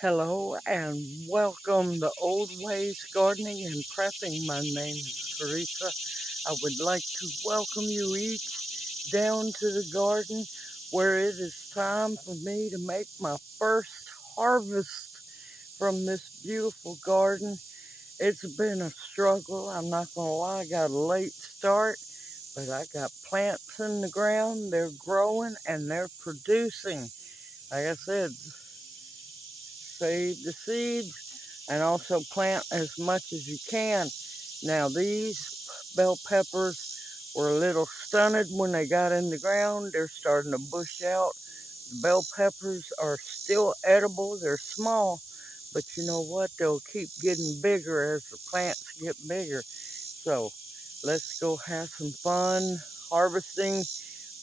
Hello and welcome to Old Ways Gardening and Prepping. My name is Teresa. I would like to welcome you each down to the garden where it is time for me to make my first harvest from this beautiful garden. It's been a struggle. I'm not going to lie, I got a late start, but I got plants in the ground. They're growing and they're producing. Like I said, save the seeds and also plant as much as you can. Now these bell peppers were a little stunted when they got in the ground. They're starting to bush out. The bell peppers are still edible. They're small, but you know what? They'll keep getting bigger as the plants get bigger. So let's go have some fun harvesting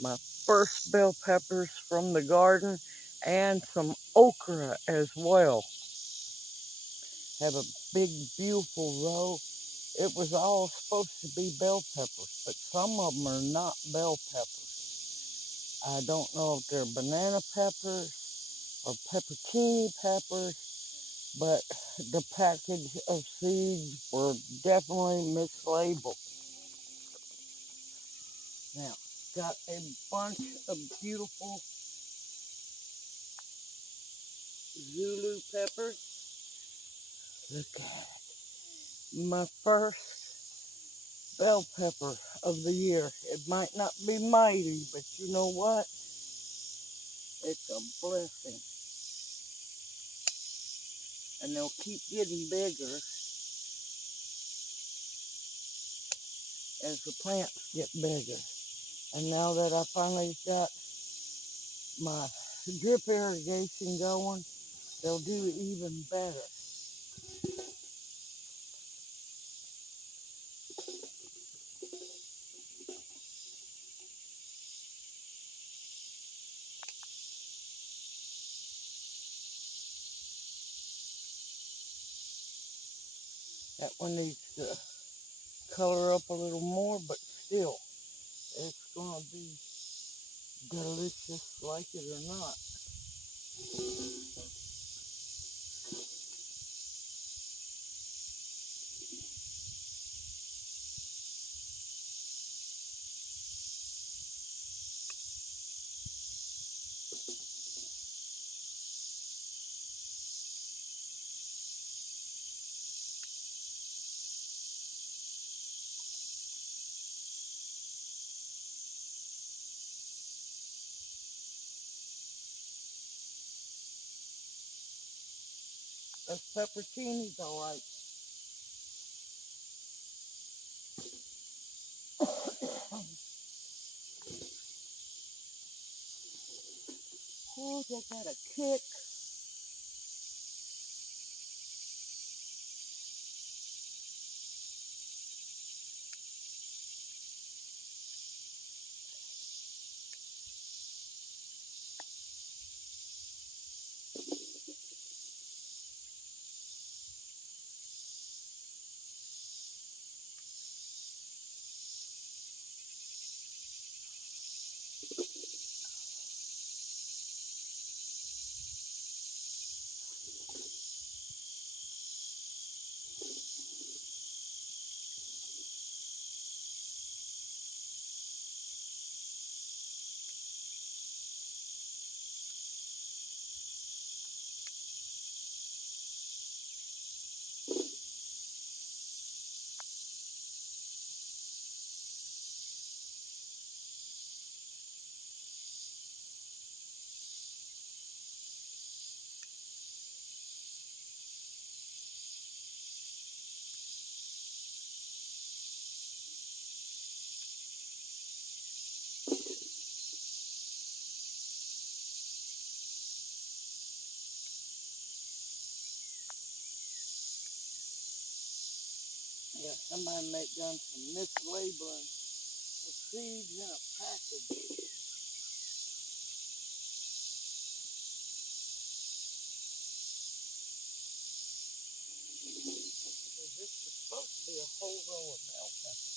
my first bell peppers from the garden and some okra as well. Have a big, beautiful row. It was all supposed to be bell peppers, but some of them are not bell peppers. I don't know if they're banana peppers or pepperoni peppers, but the package of seeds were definitely mislabeled. Now, got a bunch of beautiful Zulu peppers. Look at it. My first bell pepper of the year. It might not be mighty, but you know what? It's a blessing. And they'll keep getting bigger as the plants get bigger. And now that I finally got my drip irrigation going, they'll do even better. That one needs to color up a little more, but still, it's going to be delicious like it or not. That pepperoni's all right. Oh, they got a kick. Yeah, somebody may have done some mislabeling of seeds in a package. Because this was supposed to be a whole row of bell peppers.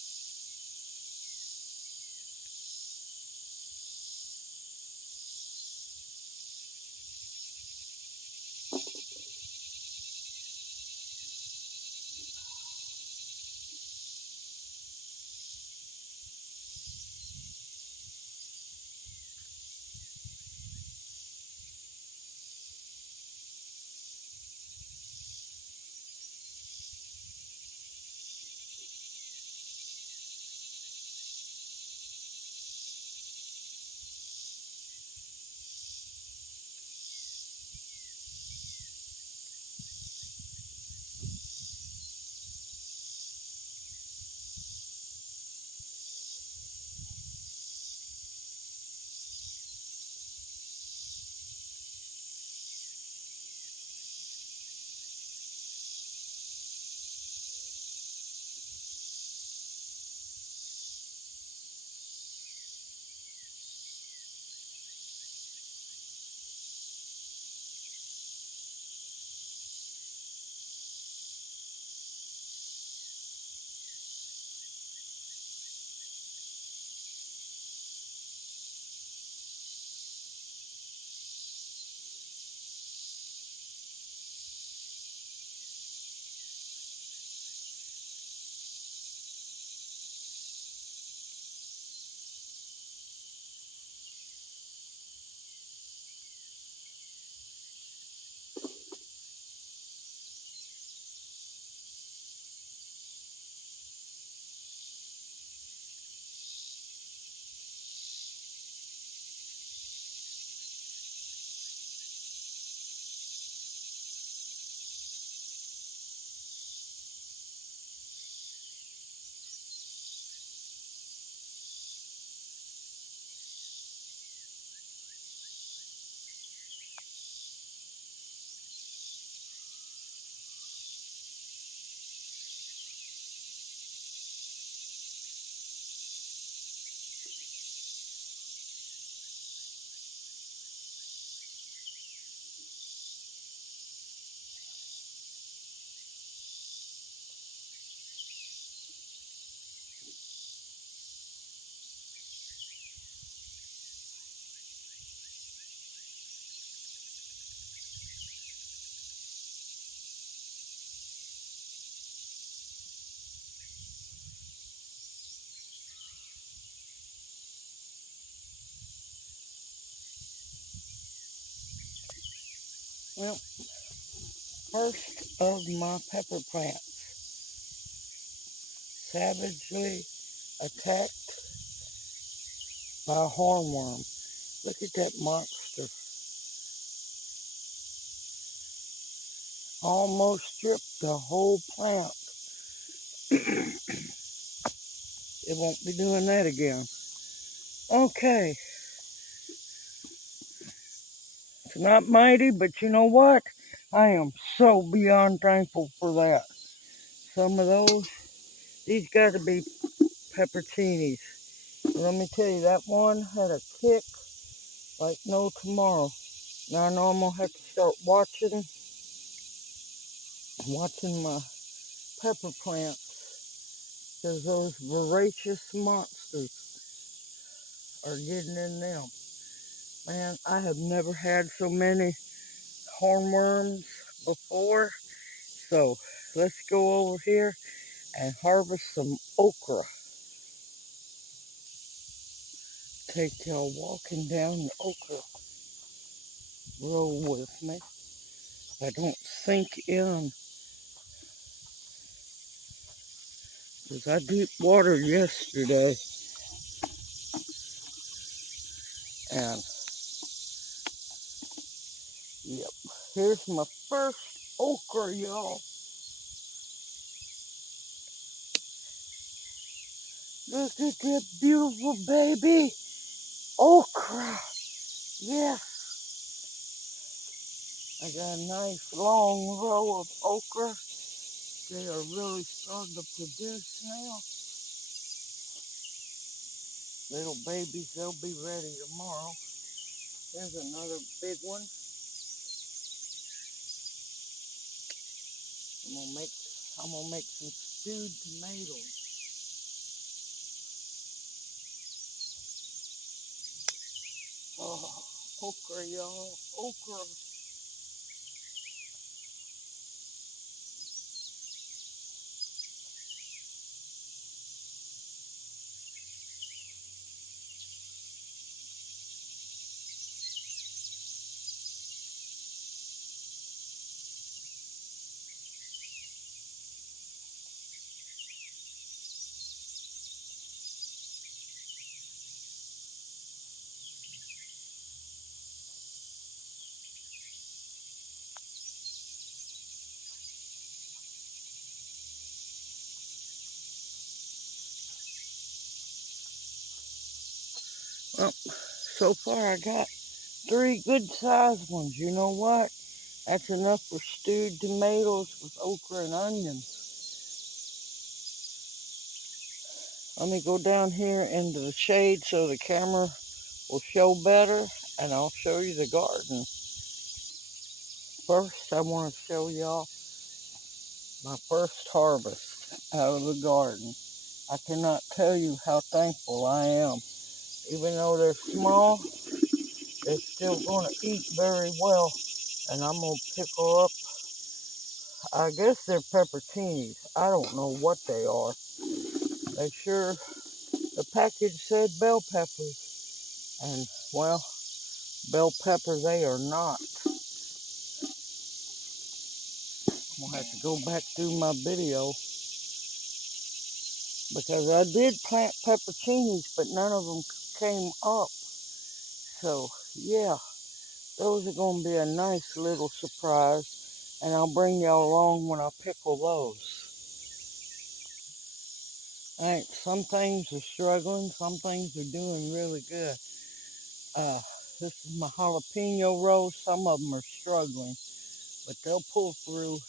Well, first of my pepper plants savagely attacked by a hornworm. Look at that monster. Almost stripped the whole plant. It won't be doing that again. Okay, it's not mighty, but you know what? I am so beyond thankful for that. Some of these got to be pepperoncinis. Let me tell you, that one had a kick like no tomorrow. Now I know I'm gonna have to start watching my pepper plants, because those voracious monsters are getting in them. Man, I have never had so many hornworms before. So let's go over here and harvest some okra. Take y'all walking down the okra row with me. I don't sink in, because I deep watered yesterday, and yep, here's my first okra, y'all. Look at that beautiful baby okra. Yeah, I got a nice long row of okra. They are really starting to produce now. Little babies, they'll be ready tomorrow. There's another big one. I'm gonna make some stewed tomatoes. Oh, okra, y'all, okra. Well, so far I got 3 good-sized ones. You know what? That's enough for stewed tomatoes with okra and onions. Let me go down here into the shade so the camera will show better, and I'll show you the garden. First, I want to show y'all my first harvest out of the garden. I cannot tell you how thankful I am. Even though they're small, they're still going to eat very well. And I'm going to pickle up, I guess they're pepperoncinis. I don't know what they are. They sure, the package said bell peppers. And, well, bell peppers they are not. I'm going to have to go back through my video, because I did plant pepperoncinis, but none of them came up. So, yeah, those are going to be a nice little surprise, and I'll bring y'all along when I pickle those. Alright, some things are struggling, some things are doing really good. Uh, this is my jalapeno row. Some of them are struggling, but they'll pull through.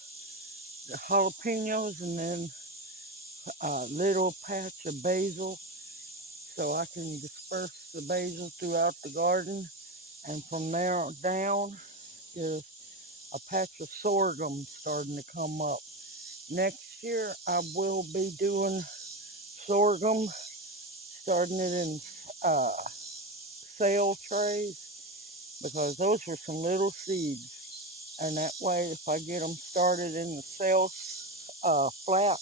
The jalapenos, and then a little patch of basil, so I can disperse the basil throughout the garden. And from there down is a patch of sorghum starting to come up. Next year I will be doing sorghum, starting it in sail trays, because those are some little seeds. And that way, if I get them started in the sail flat,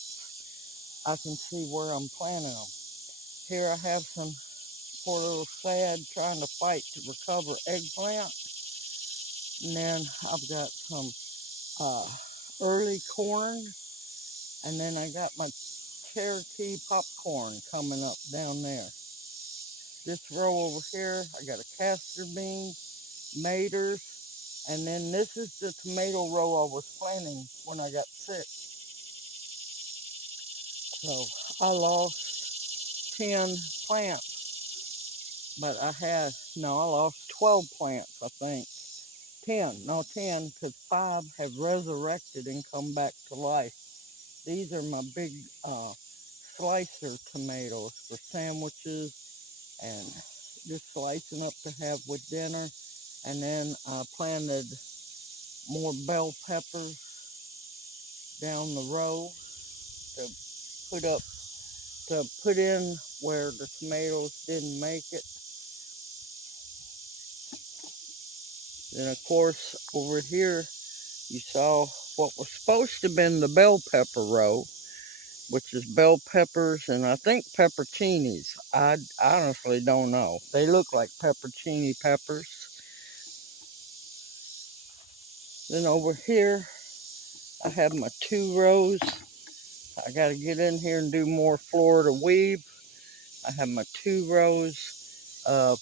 I can see where I'm planting them. Here I have some poor little sad trying to fight to recover eggplant. And then I've got some early corn, and then I got my Cherokee popcorn coming up down there. This row over here, I got a castor bean, maters, and then this is the tomato row I was planting when I got sick. So I lost 10 plants, but I lost 12 plants, I think. 10, because 5 have resurrected and come back to life. These are my big slicer tomatoes for sandwiches and just slicing up to have with dinner. And then I planted more bell peppers down the row to put up to put in where the tomatoes didn't make it. Then of course over here you saw what was supposed to have been the bell pepper row, which is bell peppers and I think pepperoncinis. I honestly don't know. They look like pepperoncini peppers. Then over here I have my 2 rows. I got to get in here and do more Florida weave. I have my 2 rows of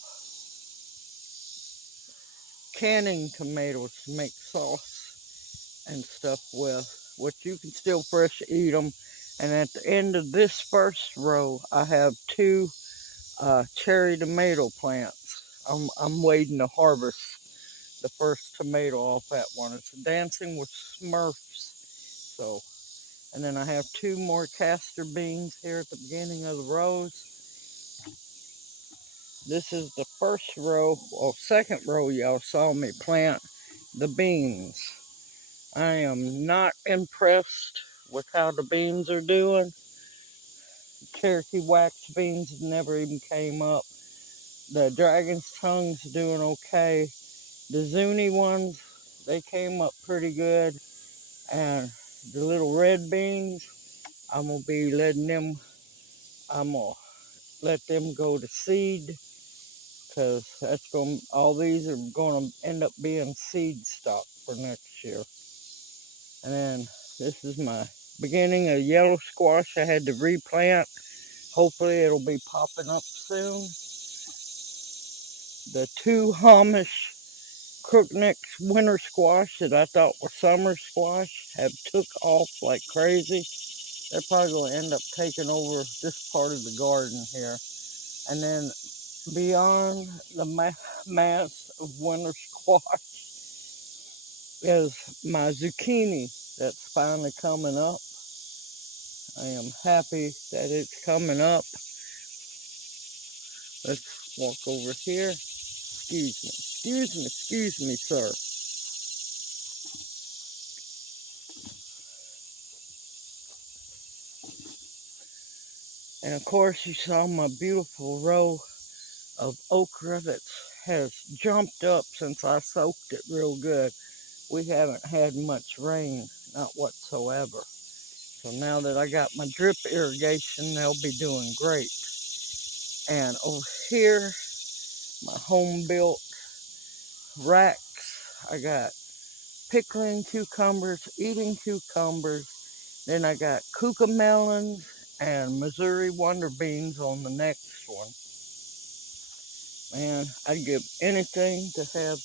canning tomatoes to make sauce and stuff with, which you can still fresh eat them. And at the end of this first row, I have 2 cherry tomato plants. I'm waiting to harvest the first tomato off that one. It's Dancing with Smurfs. So, and then I have 2 more castor beans here at the beginning of the rows. This is the first row, or second row y'all saw me plant the beans. I am not impressed with how the beans are doing. Cherokee wax beans never even came up. The dragon's tongue's doing okay. The Zuni ones, they came up pretty good. And the little red beans, I'm gonna be letting them, I'm gonna let them go to seed, because all these are gonna end up being seed stock for next year. And then this is my beginning of yellow squash I had to replant. Hopefully it'll be popping up soon. The 2 Amish crookneck winter squash that I thought were summer squash have took off like crazy. They're probably going to end up taking over this part of the garden here. And then beyond the mass of winter squash is my zucchini that's finally coming up. I am happy that it's coming up. Let's walk over here. Excuse me, sir. And of course you saw my beautiful row of okra that has jumped up since I soaked it real good. We haven't had much rain, not whatsoever. So now that I got my drip irrigation, they'll be doing great. And over here, my home built racks, I got pickling cucumbers, eating cucumbers. Then I got cucamelons and Missouri wonder beans on the next one. Man, I'd give anything to have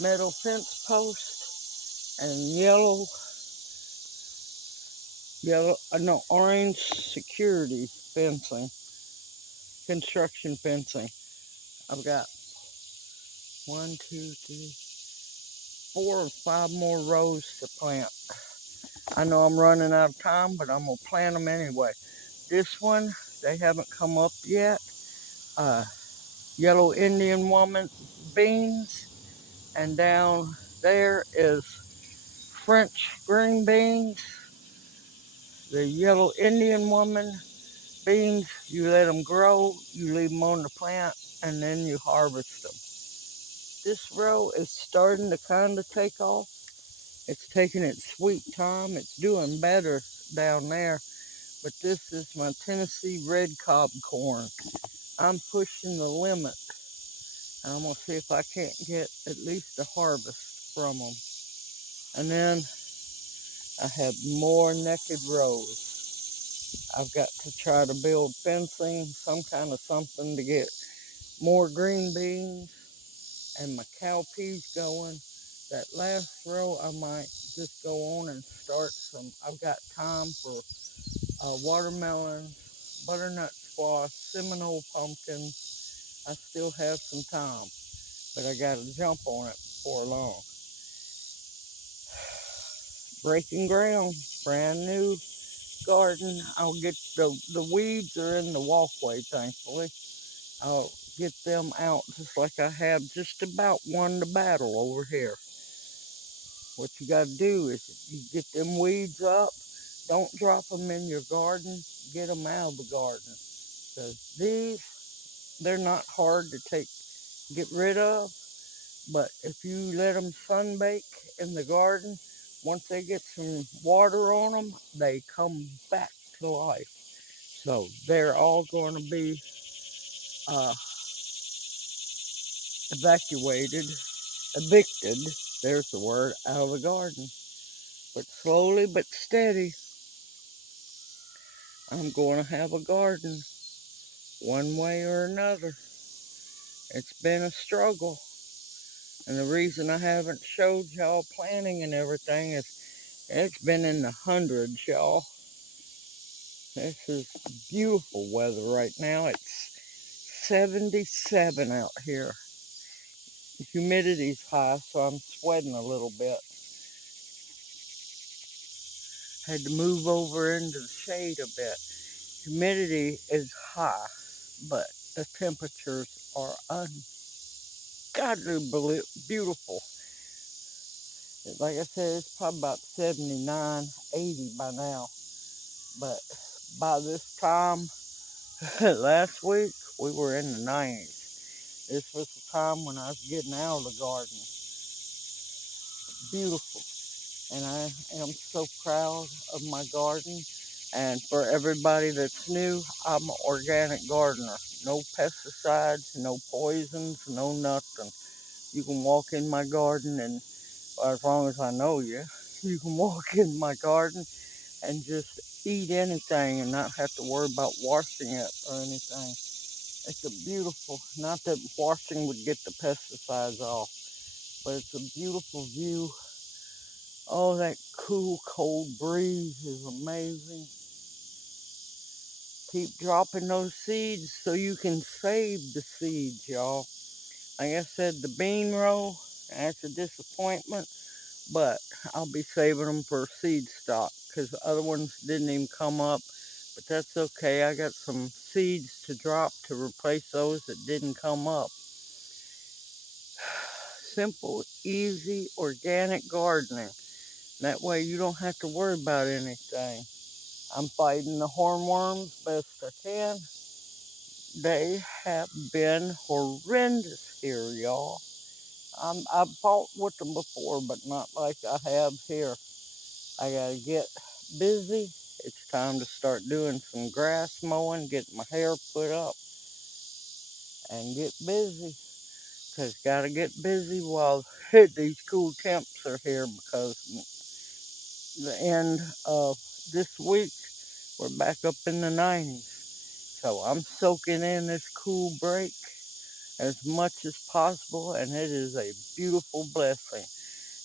metal fence posts and orange security fencing, construction fencing. I've got 1, 2, 3, 4 or 5 more rows to plant. I know I'm running out of time, but I'm gonna plant them anyway. This one, they haven't come up yet. Yellow Indian woman beans, and down there is French green beans. The yellow Indian woman beans, you let them grow, you leave them on the plant, and then you harvest them. This row is starting to kind of take off. It's taking its sweet time. It's doing better down there. But this is my Tennessee red cob corn. I'm pushing the limit. And I'm going to see if I can't get at least a harvest from them. And then I have more naked rows. I've got to try to build fencing, some kind of something to get more green beans and my cowpeas going. That last row, I might just go on and start some. I've got time for watermelons, butternut squash, Seminole pumpkins. I still have some time, but I got to jump on it before long. Breaking ground, brand new garden. I'll get the weeds are in the walkway, thankfully. I'll get them out just like I have just about won the battle over here. What you got to do is you get them weeds up. Don't drop them in your garden. Get them out of the garden. Because they're not hard to get rid of. But if you let them sunbake in the garden, once they get some water on them, they come back to life. So they're all going to be uh, evacuated, evicted, there's the word, out of the garden. But slowly but steady, I'm going to have a garden one way or another. It's been a struggle. And the reason I haven't showed y'all planting and everything is it's been in the hundreds, y'all. This is beautiful weather right now. It's 77 out here. The humidity's high, so I'm sweating a little bit. Had to move over into the shade a bit. Humidity is high, but the temperatures are ungodly beautiful. Like I said, it's probably about 79, 80 by now. But by this time, last week, we were in the 90s. This was the time when I was getting out of the garden. Beautiful. And I am so proud of my garden. And for everybody that's new, I'm an organic gardener. No pesticides, no poisons, no nothing. You can walk in my garden and as long as I know you, you can walk in my garden and just eat anything and not have to worry about washing it or anything. It's a beautiful, not that washing would get the pesticides off, but it's a beautiful view. Oh, that cool, cold breeze is amazing. Keep dropping those seeds so you can save the seeds, y'all. Like I said, the bean row, that's a disappointment, but I'll be saving them for seed stock because the other ones didn't even come up. But that's okay. I got some seeds to drop to replace those that didn't come up. Simple, easy, organic gardening. That way you don't have to worry about anything. I'm fighting the hornworms best I can. They have been horrendous here, y'all. I've fought with them before, but not like I have here. I gotta get busy. It's time to start doing some grass mowing, get my hair put up, and get busy. Because gotta get busy while these cool temps are here because the end of this week, we're back up in the 90s. So I'm soaking in this cool break as much as possible, and it is a beautiful blessing.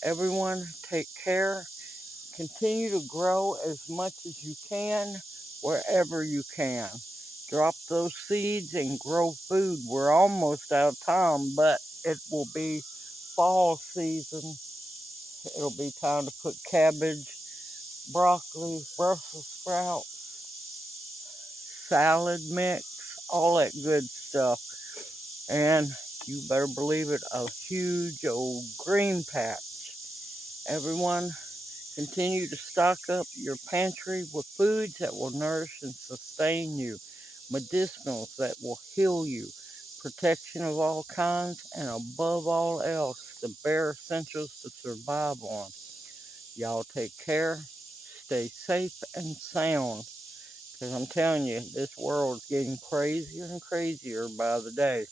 Everyone, take care. Continue to grow as much as you can wherever you can. Drop those seeds and grow food. We're almost out of time, but it will be fall season. It'll be time to put cabbage, broccoli, Brussels sprouts, salad mix, all that good stuff. And you better believe it, a huge old green patch. Everyone, continue to stock up your pantry with foods that will nourish and sustain you, medicinals that will heal you, protection of all kinds, and above all else, the bare essentials to survive on. Y'all take care, stay safe and sound, because I'm telling you, this world's getting crazier and crazier by the day.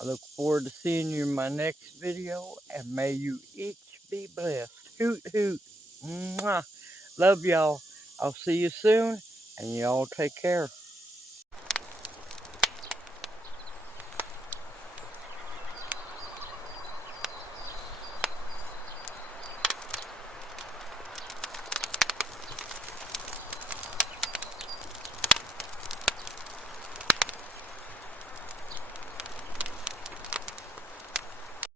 I look forward to seeing you in my next video, and may you each be blessed. Hoot, hoot. Mwah. Love y'all. I'll see you soon, and y'all take care.